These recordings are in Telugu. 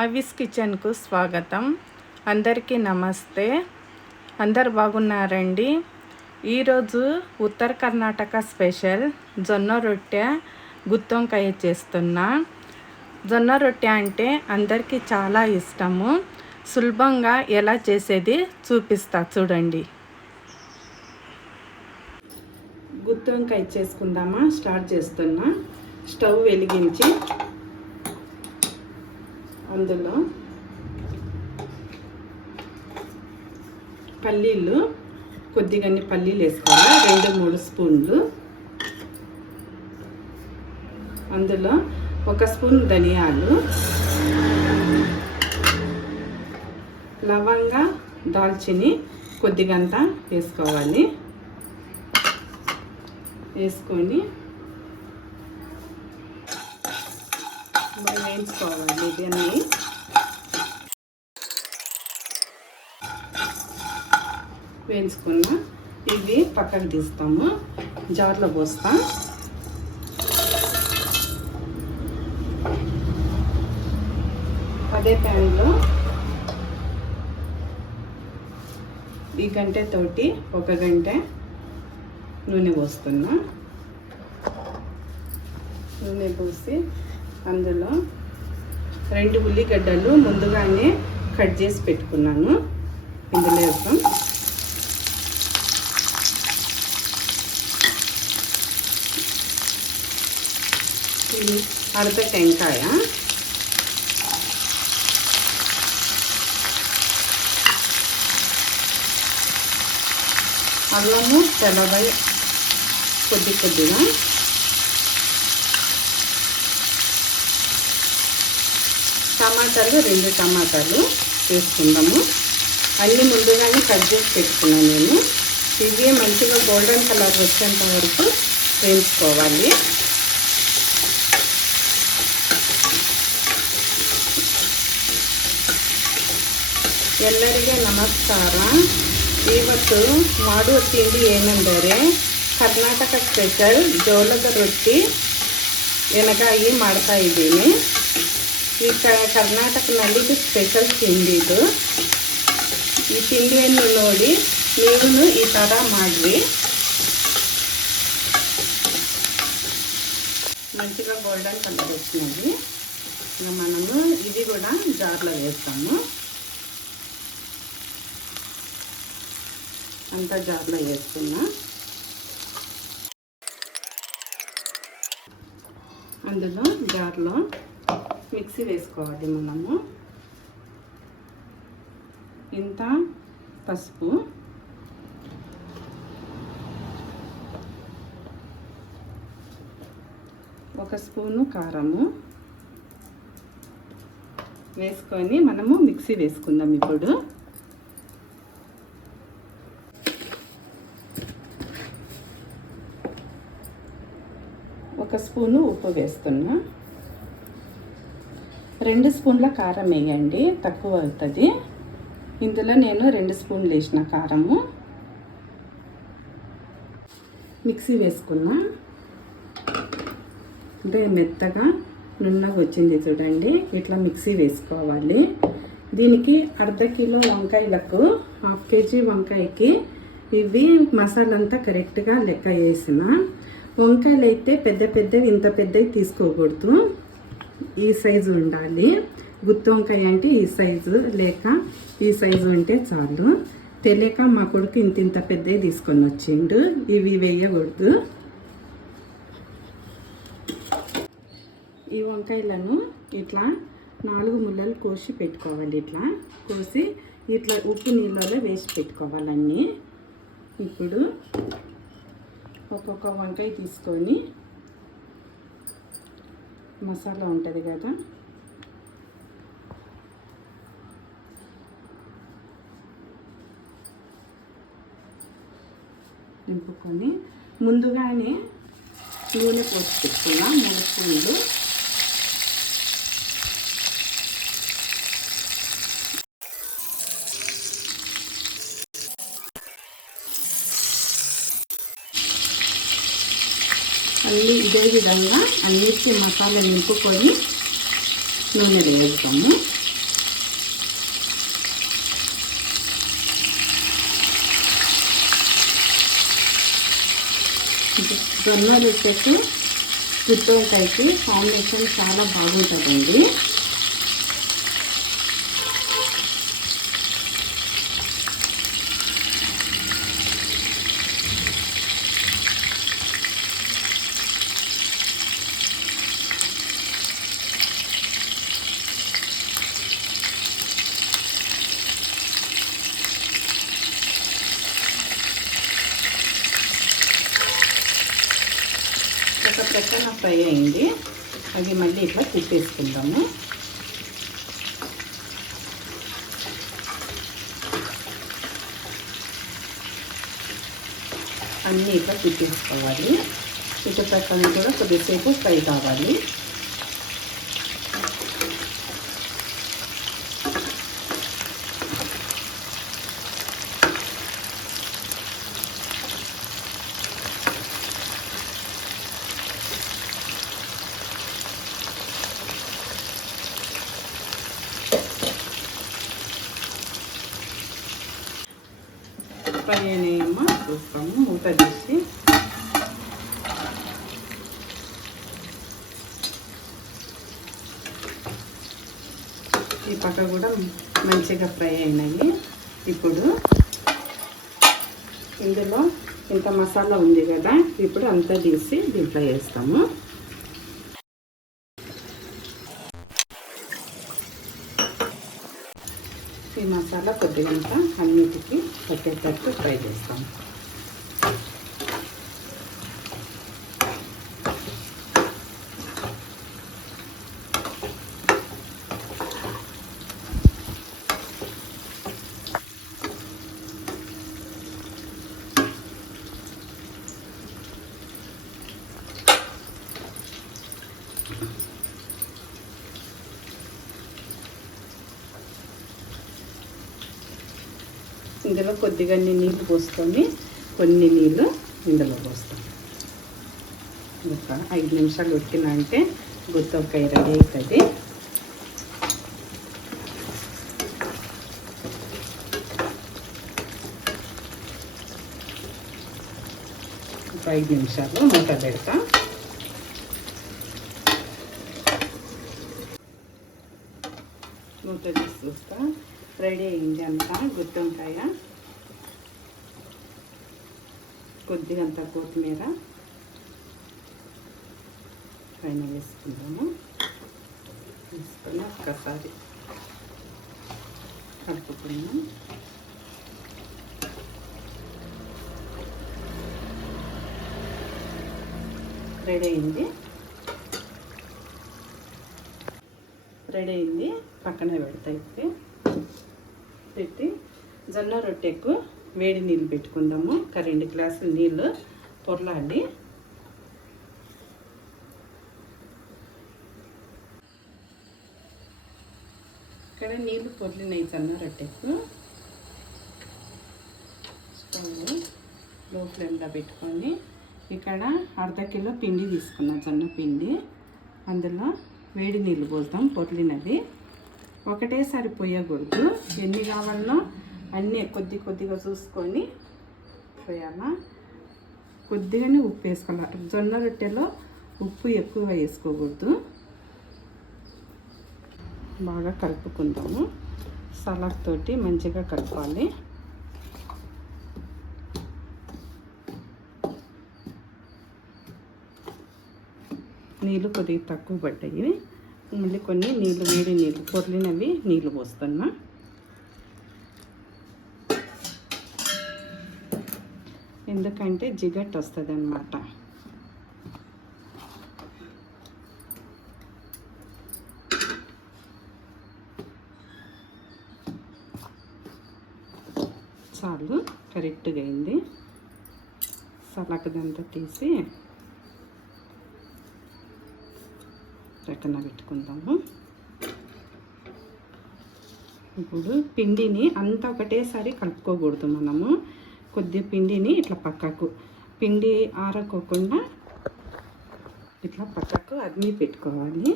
అవిస్ కిచెన్కు స్వాగతం. అందరికీ నమస్తే. అందరు బాగున్నారండి. ఈరోజు ఉత్తర కర్ణాటక స్పెషల్ జొన్న రొట్టె గుత్తొంకాయ చేస్తున్నా. జొన్న రొట్టె అంటే అందరికీ చాలా ఇష్టము. సులభంగా ఎలా చేసేది చూపిస్తా చూడండి. గుత్తొంకాయ చేసుకుందామా? స్టార్ట్ చేస్తున్నా. స్టవ్ వెలిగించి అందులో పల్లీలు కొద్దిగా పల్లీలు వేసుకోవాలి, 2-3 స్పూన్లు. అందులో 1 స్పూన్ ధనియాలు, లవంగ, దాల్చిని కొద్దిగంత వేసుకోవాలి. వేసుకొని వేయించుకోవాలి. దీన్ని వేయించుకున్న ఇవి పక్కకు తీస్తాము. జార్లో పోస్తాం. అదే ప్యాన్లో ఈ గంటతోటి 1 గంట నూనె పోస్తున్నా. నూనె పోసి అందులో 2 ఉల్లిగడ్డలు ముందుగానే కట్ చేసి పెట్టుకున్నాను. ఇందులో వేస్తాం. ఇది అర్ధ టెంకాయ, అల్లము తెల్లబై కొద్దిగా, టమాటాలు 2 టమాటాలు వేసుకుందాము. అన్నీ ముందుగానే కట్ చేసి పెట్టుకున్నాను నేను. ఇవి మంచిగా గోల్డెన్ కలర్ వచ్చేంత వరకు వేయించుకోవాలి. ಎಲ್ಲರಿಗೆ ನಮಸ್ಕಾರ. ಇವತ್ತು ಮಾಡುವ ತಿಂಡಿ ಏನೆಂದರೆ ಕರ್ನಾಟಕ ಸ್ಪೆಷಲ್ ಜೋಳದ ರೊಟ್ಟಿ ಎನಗಾಯಿ ಮಾಡ್ತಾ ಇದ್ದೀನಿ. ಈ ಕರ್ನಾಟಕದಲ್ಲಿ ಇದು ಸ್ಪೆಷಲ್ ತಿಂಡಿ. ಇದು ಈ ತಿಂಡಿಯನ್ನು ನೋಡಿ ನೀವು ಈ ಥರ ಮಾಡಿರಿ. మంచిగా గోల్డెన్ కలర్ వచ్చినది. మనము ఇది కూడా జార్లో వేస్తాము. అంతా జార్లో వేస్తున్నా. అందులో జార్లో మిక్సీ వేసుకోవాలి. మనము ఇంత పసుపు, ఒక స్పూను కారము వేసుకొని మనము మిక్సీ వేసుకుందాం. ఇప్పుడు 1 స్పూను ఉప్పు వేస్తున్నా. 2 స్పూన్ల కారం వేయండి, తక్కువ అవుతుంది. ఇందులో నేను 2 స్పూన్లు వేసిన కారము. మిక్సీ వేసుకున్నా. అంటే మెత్తగా నున్నగా వచ్చింది చూడండి. ఇట్లా మిక్సీ వేసుకోవాలి. దీనికి 1/2 కిలో వంకాయలకు 1/2 కేజీ వంకాయకి ఇవి మసాలా అంతా కరెక్ట్గా లెక్క వేసిన. వంకాయలు అయితే పెద్దవి ఇంత పెద్దవి తీసుకోకూడదు. ఈ సైజు ఉండాలి. గుత్తి వంకాయ అంటే ఈ సైజు, లేక ఈ సైజు ఉంటే చాలు. తెలియక మా కొడుకు ఇంత పెద్దవి తీసుకొని వచ్చిండు. ఇవి వేయకూడదు. ఈ వంకాయలను ఇట్లా 4 ముక్కలు కోసి పెట్టుకోవాలి. ఇట్లా కోసి ఇట్లా ఉప్పు నీళ్ళలో వేసి పెట్టుకోవాలన్నీ. ఇప్పుడు ఒక్కొక్క వంకాయ తీసుకొని మసాలా ఉంటుంది కదా, నింపుకొని ముందుగానే నూనె పోసి పెట్టుకున్నా 3 స్పూన్లు. అన్నీ ఇదే విధంగా అన్నిటి మసాలా నింపుకొని నూనెలో వేస్తాము. జొన్న రొట్టెకి గుత్తి వంకాయకి కాంబినేషన్ చాలా బాగుంటుందండి. ఒక ప్రక్కన ఫ్రై అయింది, అది మళ్ళీ ఇట్లా తిప్పేసుకుందాము. అన్నీ ఇట్లా తిప్పేసుకోవాలి. ఇటు ప్రక్కన కూడా కొద్దిసేపు ఫ్రై కావాలి. ఫ్రై అయినాయమ్మా చూస్తాము, మూత తీసి. ఈ పక్క కూడా మంచిగా ఫ్రై అయినాయి. ఇప్పుడు ఇందులో ఇంత మసాలా ఉంది కదా, ఇప్పుడు అంతా తీసి దీంట్లో వేస్తాము. ఈ మసాలా కొద్దిగా అన్నిటికీ పట్టేటట్టు ఫ్రై చేస్తాము. ఇందులో కొద్దిగా నీళ్ళు పోసుకొని కొన్ని నీళ్ళు ఇందులో పోస్తాం. ఒక 5 నిమిషాలు ఉడికినంటే గుత్తి వంకాయ రెడీ అవుతుంది. ఒక 5 నిమిషాలు మూత పెడతా. మూత తీసి చూస్తా, రెడీ అయింది అంతా గుత్తి వంకాయ. కొద్దిగా అంత కొత్తిమీర పైన వేసుకుందాము. వేసుకొని ఒక్కసారి కలుపుకుందాం. రెడీ అయింది. పక్కనే పెడతాయి. పెట్టి జొన్న రొట్టెకు వేడి నీళ్ళు పెట్టుకుందాము. ఒక 2 గ్లాసులు నీళ్ళు పొరలాడి. ఇక్కడ నీళ్ళు పొర్లినాయి జొన్న రొట్టెకు. స్టవ్ లో ఫ్లేమ్లో పెట్టుకొని ఇక్కడ 1/2 కిలో పిండి తీసుకున్నా, జొన్న పిండి. అందులో వేడి నీళ్ళు పోస్తాం. పొర్లినది ఒకటేసారి పోయకూడదు, ఎన్ని కావాలనో అన్నీ కొద్దిగా చూసుకొని పోయాలా. కొద్దిగానే ఉప్పు వేసుకోవాలి. జొన్న రొట్టెలో ఉప్పు ఎక్కువ వేసుకోకూడదు. బాగా కలుపుకుందాము. సలాడ్ తోటి మంచిగా కలపాలి. నీళ్ళు కొద్దిగా తక్కువ పడ్డాయి. మళ్ళీ కొన్ని నీళ్ళు, వేడి నీళ్ళు పొర్లినవి నీళ్ళు పోస్తున్నా. ఎందుకంటే జిగట్ వస్తుంది అన్నమాట. చాలు, కరెక్ట్గా అయింది. సలకదంతా తీసి పక్కన పెట్టుకుందాము. ఇప్పుడు పిండిని అంతా ఒకటేసారి కలుపుకోకూడదు. మనము కొద్దిగా పిండిని ఇట్లా పక్కకు, పిండి ఆరకోకుండా ఇట్లా పక్కకు అద్మి పెట్టుకోవాలి.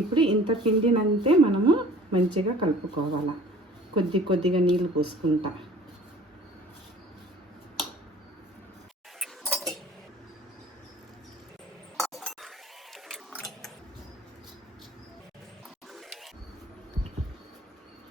ఇప్పుడు ఇంత పిండినంతే మనము మంచిగా కలుపుకోవాలి. కొద్దిగా నీళ్ళు పోసుకుంటా.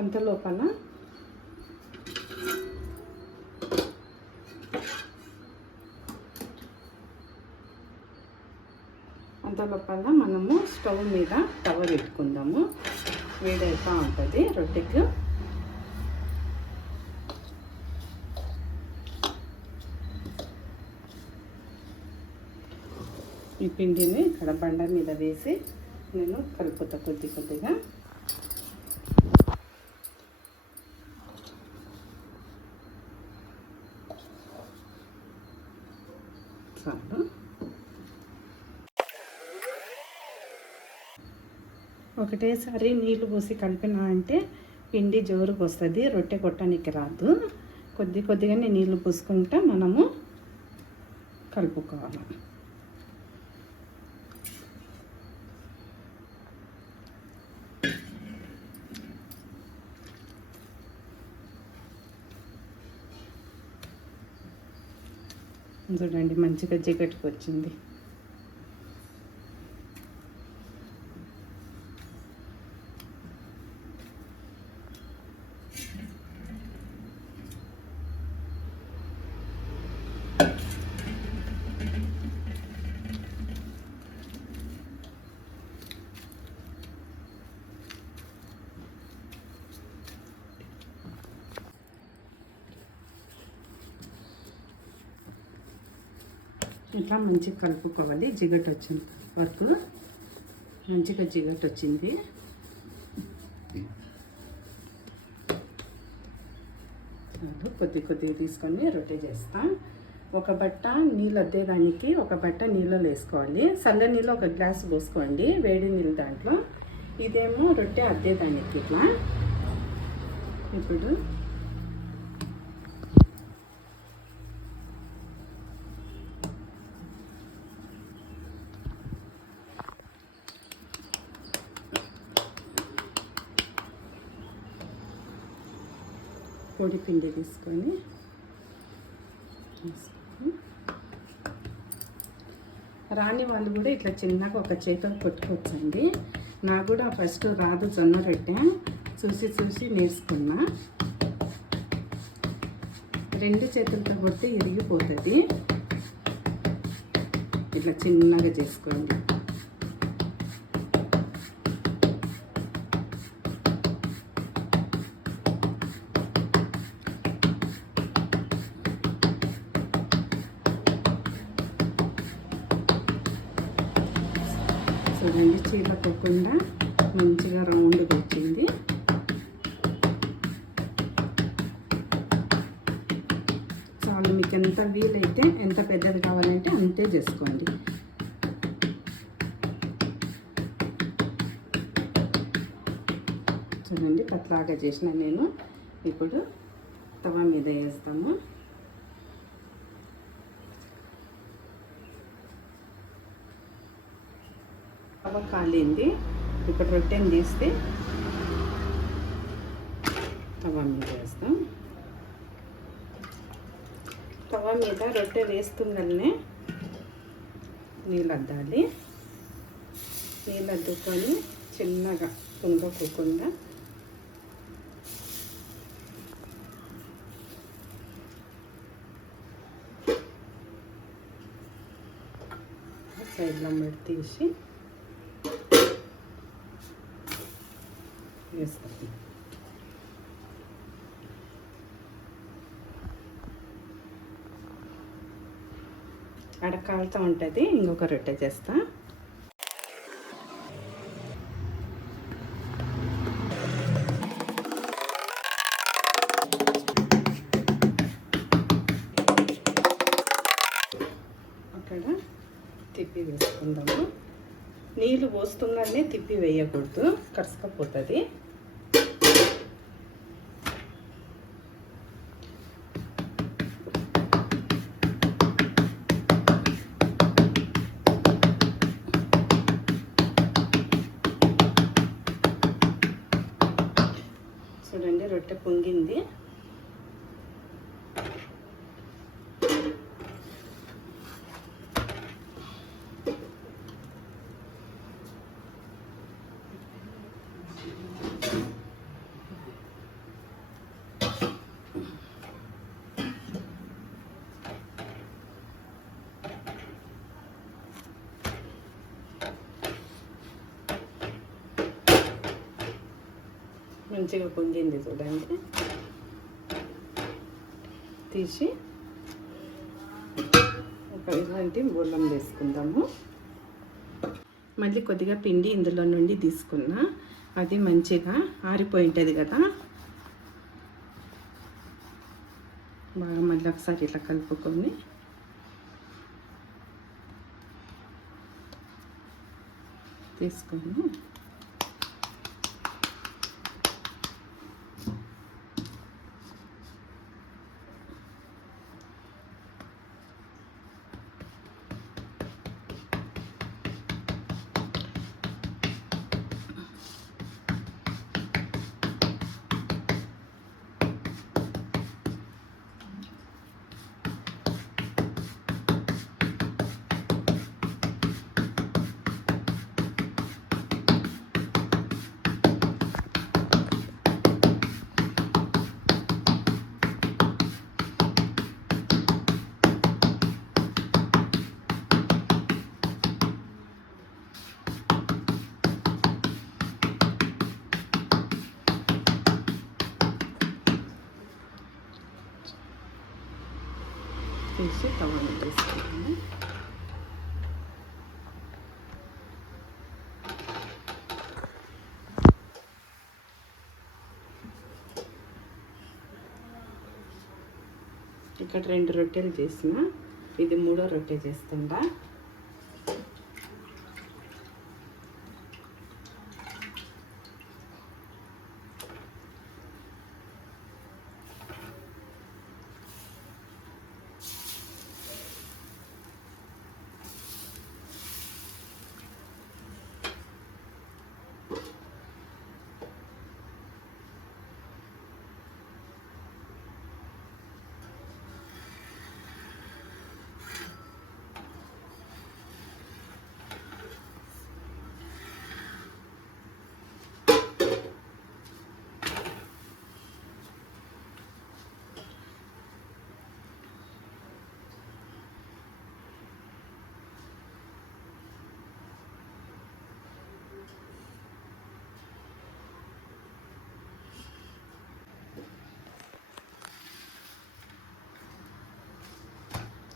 అంత లోపల మనము స్టవ్ మీద తవ పెట్టుకుందాము. వేడవుతూ ఉంటుంది రొట్టెకి. ఈ పిండిని ఇక్కడ బండ మీద వేసి నేను కలుపుతా కొద్దిగా. చాలు. ఒకటేసారి నీళ్ళు పోసి కలిపినా అంటే పిండి జోరుకు వస్తుంది, రొట్టె కొట్టడానికి రాదు. కొద్దిగానే నీళ్ళు పోసుకుంటా మనము కలుపుకోవాలి. చూడండి మంచిగా జిగట్టుకు వచ్చింది. ఇట్లా మంచిగా కలుపుకోవాలి. జిగట్ వచ్చింది వరకు మంచిగా జిగట్ వచ్చింది. కొద్దిగా తీసుకొని రొట్టె చేస్తాం. ఒక బట్ట నీళ్ళు అద్దేదానికి ఒక బట్ట నీళ్ళలో వేసుకోవాలి. చల్ల నీళ్ళు ఒక గ్లాసు పోసుకోండి, వేడి నీళ్ళు దాంట్లో. ఇదేమో రొట్టె అద్దేదానికి ఇట్లా. ఇప్పుడు పొడి పిండి తీసుకొని రాని వాళ్ళు కూడా ఇట్లా చిన్నగా ఒక చేతితో కొట్టుకోవచ్చండి. నాకు కూడా ఫస్ట్ రాదు జొన్న రొట్టె, చూసి నేర్చుకున్నా. 2 చేతులతో కొడితే ఇరిగిపోతుంది. ఇట్లా చిన్నగా చేసుకోండి. చూడండి చీలకోకుండా మంచిగా రౌండ్గా వచ్చింది. చాలు, మీకు ఎంత వీలైతే ఎంత పెద్దది కావాలంటే అంతే చేసుకోండి. చూడండి పట్లాగా చేసిన నేను. ఇప్పుడు తవ మీద వేస్తాము. తవ కాలింది. ఇప్పుడు రొట్టెని తీస్తే తవ మీద వేస్తాం. తవ మీద రొట్టె వేస్తుందనే నీళ్ళు అద్దాలి. నీళ్ళు అద్దుకొని చిన్నగా తుంగకోకుండా సైడ్లో మెడ తీసి వేస్తాం. అక్కడ కాలుతూ ఉంటుంది. ఇంకొక రొట్టె చేస్తా. అక్కడ తిప్పి వేసుకుందాము. నీళ్ళు పోస్తుందనే తిప్పి వేయకూడదు, కరుసుకపోతుంది. చూడండి రొట్టె పొంగింది. మంచిగా పొంగింది చూడండి. తీసి ఒక ఇలాంటి బోళ్ళం వేసుకుందాము. మళ్ళీ కొద్దిగా పిండి ఇందులో నుండి తీసుకున్నా, అది మంచిగా ఆరిపోయి ఉంటుంది కదా. బాగా మళ్ళీ ఒకసారి ఇట్లా కలుపుకొని తీసుకొని తీసి టమాటా వేసుకుంటాము. ఇక్కడ 2 రొట్టెలు చేసిన, ఇది 3వ రొట్టె చేస్తుందా.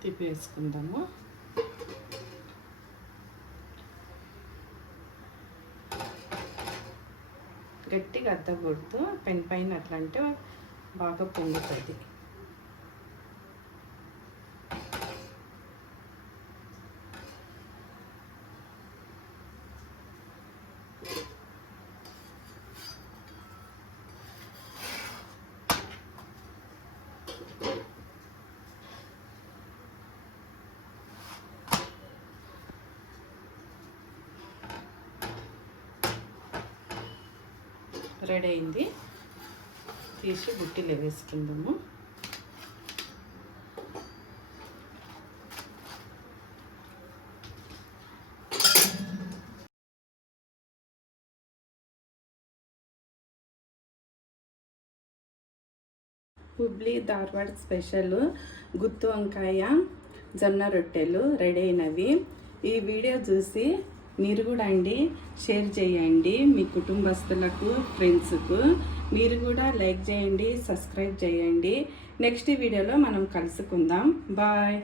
తిప్పి వేసుకుందాము. గట్టిగా అద్దకూడదు, పైన అట్లా అంటే బాగా పొంగుతుంది. రెడీ అయింది, తీసి బుట్టిలో వేసుకుందాము. హుబ్లీ ధార్వాడ్ స్పెషల్ గుత్తు వంకాయ జొన్న రొట్టెలు రెడీ అయినవి. ఈ వీడియో చూసి మీరు కూడా అండి షేర్ చేయండి మీ కుటుంబస్తులకు, ఫ్రెండ్స్కు. మీరు కూడా లైక్ చేయండి, సబ్స్క్రైబ్ చేయండి. నెక్స్ట్ వీడియోలో మనం కలుసుకుందాం. బాయ్.